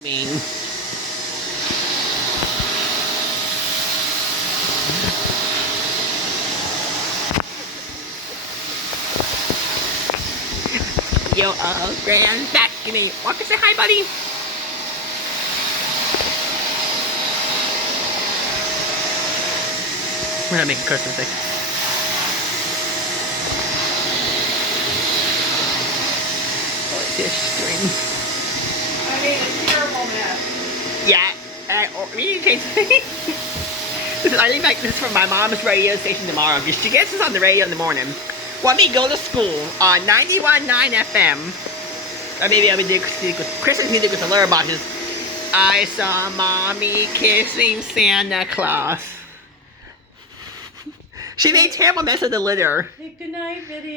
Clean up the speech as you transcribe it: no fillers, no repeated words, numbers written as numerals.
mean. Yo, grand back. Give me Walker, say hi, buddy. We're gonna make a Christmas thing. What's this string? I made a terrible mess. Yeah, we need to change. I think like this is from my mom's radio station tomorrow because she gets this on the radio in the morning. When we go to school on 91.9 FM, or maybe I'll be doing Christmas music with the Lura boxes. I saw mommy kissing Santa Claus. She made a terrible mess of the litter. Hey, good night, video.